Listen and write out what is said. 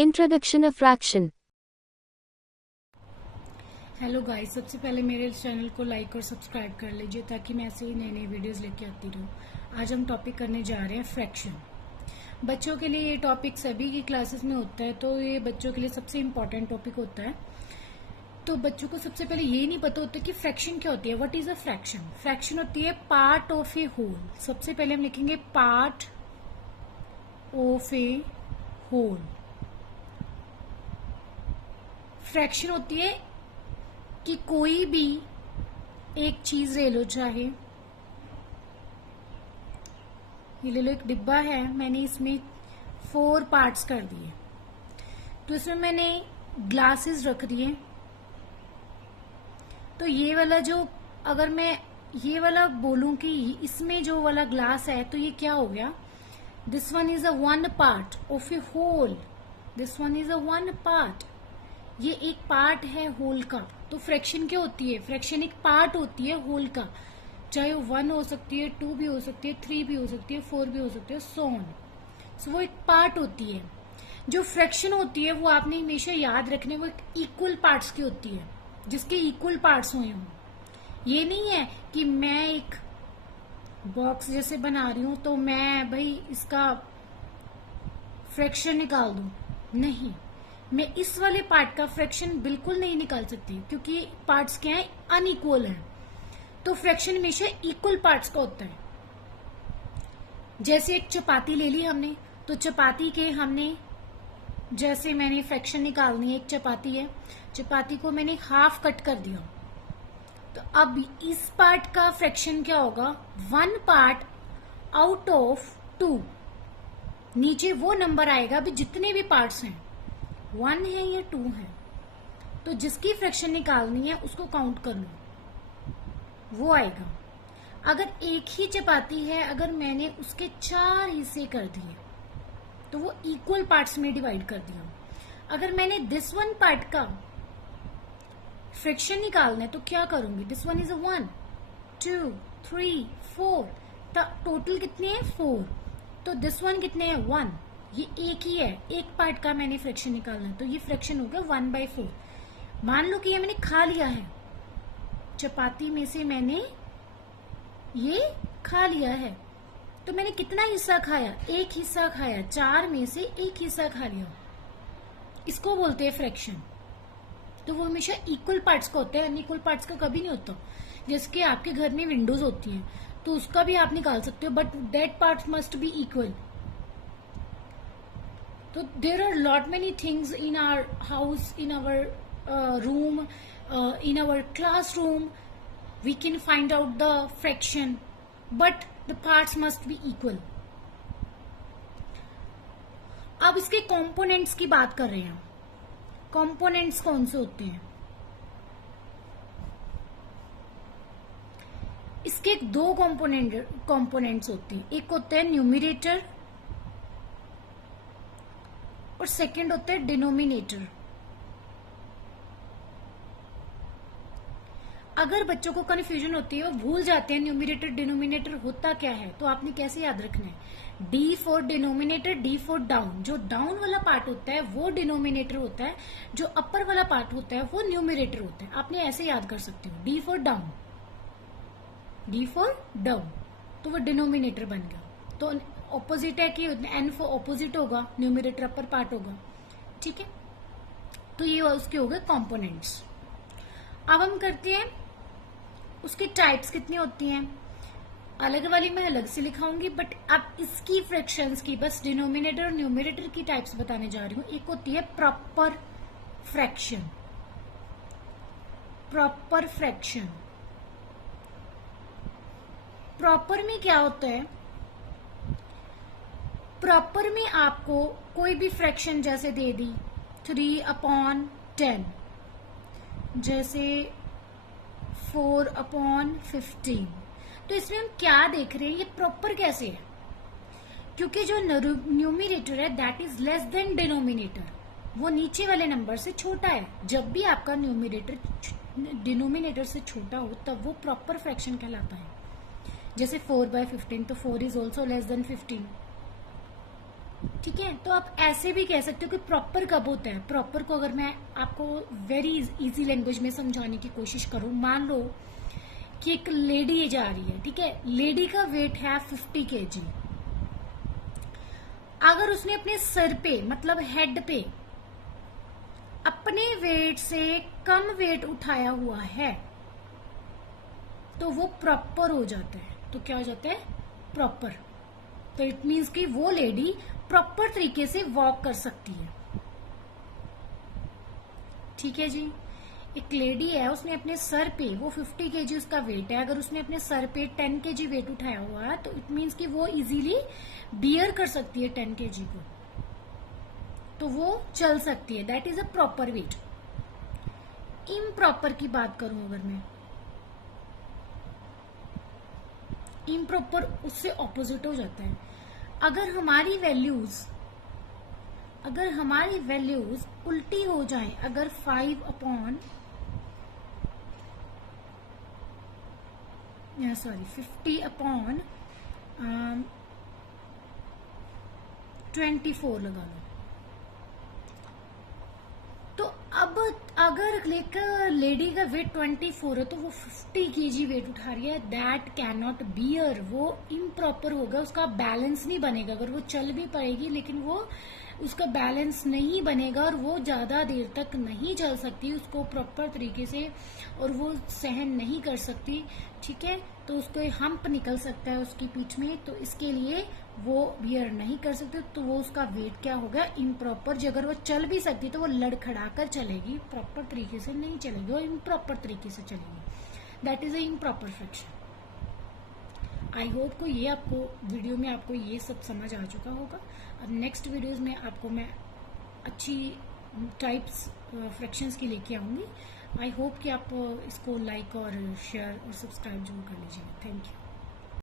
Introduction of fraction. Hello guys, सबसे पहले मेरे चैनल को लाइक और सब्सक्राइब कर लीजिए ताकि मैं ऐसे ही नई नई वीडियोस लेके आती रहूँ। आज हम टॉपिक करने जा रहे हैं फ्रैक्शन। बच्चों के लिए ये टॉपिक सभी की क्लासेस में होता है, तो ये बच्चों के लिए सबसे इम्पोर्टेंट टॉपिक होता है। तो बच्चों को सबसे पहले ये नहीं पता होता कि फ्रैक्शन क्या होती है। What is a fraction? Fraction होती है पार्ट ऑफ ए होल। सबसे पहले हम लिखेंगे part of a whole. Fraction होती है कि कोई भी एक चीज ले लो, चाहे ये ले लो, एक डिब्बा है, मैंने इसमें 4 पार्ट्स कर दिए, तो इसमें मैंने ग्लासेस रख दिए। तो ये वाला जो, अगर मैं ये वाला बोलूं कि इसमें जो वाला ग्लास है, तो ये क्या हो गया? This one is a one part of a whole. This one is a one part. ये एक पार्ट है होल का। तो फ्रैक्शन क्या होती है? फ्रैक्शन एक पार्ट होती है होल का, चाहे वो 1 हो सकती है, 2 भी हो सकती है, 3 भी हो सकती है, 4 भी हो सकती है, सो ऑन। सो वो एक पार्ट होती है। जो फ्रैक्शन होती है वो आपने हमेशा याद रखने, वो एक इक्वल पार्ट्स की होती है, जिसके इक्वल पार्ट्स हुए हों। ये नहीं है कि मैं एक बॉक्स जैसे बना रही हूं तो मैं भाई इसका फ्रैक्शन निकाल दूं। नहीं, मैं इस वाले पार्ट का फ्रैक्शन बिल्कुल नहीं निकाल सकती, क्योंकि पार्ट्स क्या है? अनइक्वल है। तो फ्रैक्शन हमेशा इक्वल पार्ट्स का होता है। जैसे एक चपाती ले ली हमने, तो चपाती के हमने, जैसे मैंने फ्रैक्शन निकालनी है, एक चपाती है, चपाती को मैंने हाफ कट कर दिया, तो अब इस पार्ट का फ्रैक्शन क्या होगा? 1 पार्ट आउट ऑफ 2। नीचे वो नंबर आएगा अभी जितने भी पार्ट्स हैं, 1 है या 2 है, तो जिसकी फ्रैक्शन निकालनी है उसको काउंट कर लो, वो आएगा। अगर एक ही चपाती है, अगर मैंने उसके 4 हिस्से कर दिए, तो वो इक्वल पार्ट्स में डिवाइड कर दिया। अगर मैंने दिस वन पार्ट का फ्रैक्शन निकालना है तो क्या करूंगी? This one is a 1 2 3 4, total कितने हैं? 4। तो दिस वन कितने हैं? 1। ये एक ही है, एक पार्ट का मैंने फ्रैक्शन निकालना है, तो ये फ्रैक्शन हो गया 1/4। मान लो कि ये मैंने खा लिया है, चपाती में से मैंने ये खा लिया है, तो मैंने कितना हिस्सा खाया? एक हिस्सा खाया, 4 में से एक हिस्सा खा लिया। इसको बोलते हैं फ्रैक्शन। तो वो हमेशा इक्वल पार्ट्स का होता है, अनइक्वल पार्ट्स का कभी नहीं होता। जैसे कि आपके घर में विंडोज होती हैं, तो उसका भी आप निकाल सकते हो, but that part must be equal. So there are lot many things in our house, in our room, in our classroom. We can find out the fraction, but the parts must be equal. अब इसके components की बात कर रहे हैं। Components कौन से होते हैं? इसके 2 कंपोनेंट्स होते हैं। एक होता है न्यूमरेटर और सेकंड होता है डिनोमिनेटर। अगर बच्चों को कंफ्यूजन होती है, वो भूल जाते हैं न्यूमरेटर डिनोमिनेटर होता क्या है, तो आपने कैसे याद रखना है? D for denominator, D for down. जो डाउन वाला पार्ट होता है वो डिनोमिनेटर होता है, जो अपर वाला पार्ट होता है वो न्यूमरेटर होता है। आपने ऐसे याद कर सकते हो, D for down, D for down, तो वो डिनोमिनेटर बन गया। तो ऑपोजिट है कि एन फॉर ऑपोजिट होगा, न्यूमरेटर अपर पार्ट होगा। ठीक है, तो ये उसके हो गए कंपोनेंट्स। अब हम करते हैं उसकी टाइप्स कितनी होती हैं। अलग वाली मैं अलग से लिखाऊंगी, बट अब इसकी फ्रैक्शंस की, बस डिनोमिनेटर और न्यूमरेटर की टाइप्स बताने जा रही हूं। एक होती है proper fraction. Proper fraction, proper में क्या होता है? प्रॉपर में आपको कोई भी फ्रैक्शन जैसे दे दी 3/10, जैसे 4/15, तो इसमें हम क्या देख रहे हैं? ये प्रॉपर कैसे है? क्योंकि जो न्यूमरेटर है that is less than denominator, वो नीचे वाले नंबर से छोटा है। जब भी आपका न्यूमरेटर डिनोमिनेटर से छोटा हो तब वो प्रॉपर फ्रैक्शन कहलाता है। जैसे 4/15, तो 4 इज ऑल्सो लेस देन 15। ठीक है, तो आप ऐसे भी कह सकते हो कि प्रॉपर कब होता है। प्रॉपर को अगर मैं आपको वेरी इजी लैंग्वेज में समझाने की कोशिश करूं, मान लो कि एक लेडी जा रही है, ठीक है, लेडी का वेट है 50 kg। अगर उसने अपने सर पे मतलब हेड पे अपने वेट से कम वेट उठाया हुआ है तो वो प्रॉपर हो जाता है। तो क्या हो जाता है? प्रॉपर। तो इट मीन्स कि वो लेडी प्रॉपर तरीके से वॉक कर सकती है। ठीक है जी। एक लेडी है, उसने अपने सर पे, वो 50 kg उसका वेट है, अगर उसने अपने सर पे 10 kg वेट उठाया हुआ है तो इट मीन्स कि वो इजीली बियर कर सकती है 10 kg को, तो वो चल सकती है। That is a proper weight. Improper की बात करूं अगर मैं, इम्प्रॉपर उससे ऑपोजिट हो जाता है। अगर हमारी वैल्यूज उल्टी हो जाएं, अगर 50/24 लगा लो, तो अब अगर लेडी का वेट 24 है तो वो 50 kg वेट उठा रही है, दैट कैन नॉट बियर, वो इम्प्रॉपर होगा, उसका बैलेंस नहीं बनेगा। अगर वो चल भी पाएगी लेकिन वो उसका बैलेंस नहीं बनेगा और वो ज्यादा देर तक नहीं चल सकती उसको प्रॉपर तरीके से, और वो सहन नहीं कर सकती। ठीक है, तो उसको हम्प निकल सकता है उसकी पीठ में, तो इसके लिए वो बियर नहीं कर सकते, तो वो उसका वेट क्या होगा? इम्प्रॉपर। जो अगर वो चल भी सकती तो वो लड़खड़ा कर चलेगी, प्रॉपर तरीके से नहीं चलेगी, वो इम्प्रॉपर तरीके से चलेगी। That is a improper fraction. I hope को ये आपको वीडियो में आपको ये सब समझ आ चुका होगा। अब नेक्स्ट वीडियोस में आपको मैं अच्छी टाइप्स फ्रैक्शंस की लेके आऊंगी। आई होप कि आप इसको लाइक और शेयर और सब्सक्राइब जरूर कर लीजिएगा। Thank you.